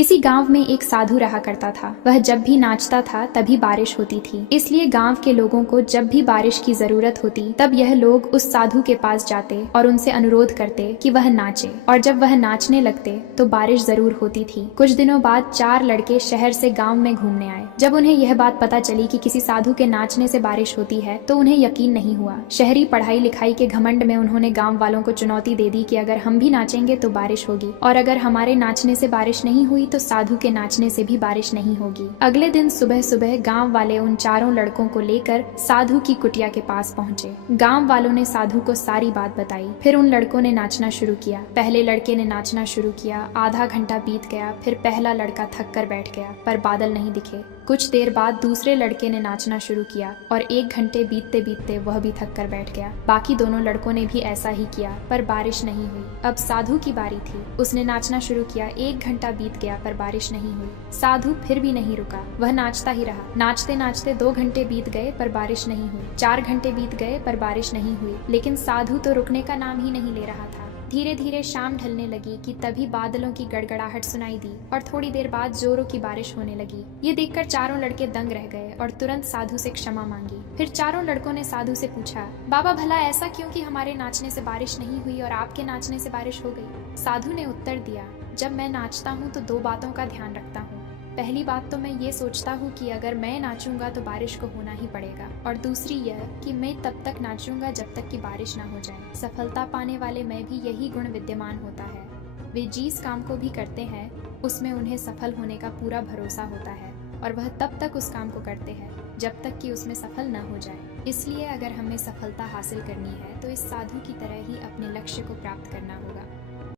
किसी गांव में एक साधु रहा करता था। वह जब भी नाचता था तभी बारिश होती थी। इसलिए गांव के लोगों को जब भी बारिश की जरूरत होती तब यह लोग उस साधु के पास जाते और उनसे अनुरोध करते कि वह नाचे, और जब वह नाचने लगते तो बारिश जरूर होती थी। कुछ दिनों बाद 4 लड़के शहर से गांव में घूमने आए। जब उन्हें यह बात पता चली कि किसी साधु के नाचने से बारिश होती है तो उन्हें यकीन नहीं हुआ। शहरी पढ़ाई लिखाई के घमंड में उन्होंने गाँव वालों को चुनौती दे दी कि अगर हम भी नाचेंगे तो बारिश होगी, और अगर हमारे नाचने से बारिश नहीं हुई तो साधु के नाचने से भी बारिश नहीं होगी। अगले दिन सुबह सुबह गांव वाले उन 4 लड़कों को लेकर साधु की कुटिया के पास पहुंचे। गांव वालों ने साधु को सारी बात बताई। फिर उन लड़कों ने नाचना शुरू किया। पहले लड़के ने नाचना शुरू किया। आधा घंटा बीत गया। फिर पहला लड़का थक कर बैठ गया, पर बादल नहीं दिखे। कुछ देर बाद दूसरे लड़के ने नाचना शुरू किया और 1 घंटे बीतते बीतते वह भी थक कर बैठ गया। बाकी दोनों लड़कों ने भी ऐसा ही किया, पर बारिश नहीं हुई। अब साधु की बारी थी। उसने नाचना शुरू किया। 1 घंटा बीत गया पर बारिश नहीं हुई। साधु फिर भी नहीं रुका, वह नाचता ही रहा। नाचते नाचते 2 घंटे बीत गए पर बारिश नहीं हुई। 4 घंटे बीत गए पर बारिश नहीं हुई, लेकिन साधु तो रुकने का नाम ही नहीं ले रहा था। धीरे धीरे शाम ढलने लगी कि तभी बादलों की गड़गड़ाहट सुनाई दी और थोड़ी देर बाद जोरों की बारिश होने लगी। ये देखकर 4 लड़के दंग रह गए और तुरंत साधु से क्षमा मांगी। फिर 4 लड़कों ने साधु से पूछा, बाबा भला ऐसा क्यों कि हमारे नाचने से बारिश नहीं हुई और आपके नाचने से बारिश हो गई? साधु ने उत्तर दिया, जब मैं नाचता हूँ तो 2 बातों का ध्यान रखता हूँ। पहली बात तो मैं ये सोचता हूँ कि अगर मैं नाचूंगा तो बारिश को होना ही पड़ेगा, और दूसरी यह कि मैं तब तक नाचूंगा जब तक कि बारिश ना हो जाए। सफलता पाने वाले में भी यही गुण विद्यमान होता है। वे जिस काम को भी करते हैं उसमें उन्हें सफल होने का पूरा भरोसा होता है, और वह तब तक उस काम को करते हैं जब तक कि उसमें सफल न हो जाए। इसलिए अगर हमें सफलता हासिल करनी है तो इस साधु की तरह ही अपने लक्ष्य को प्राप्त करना होगा।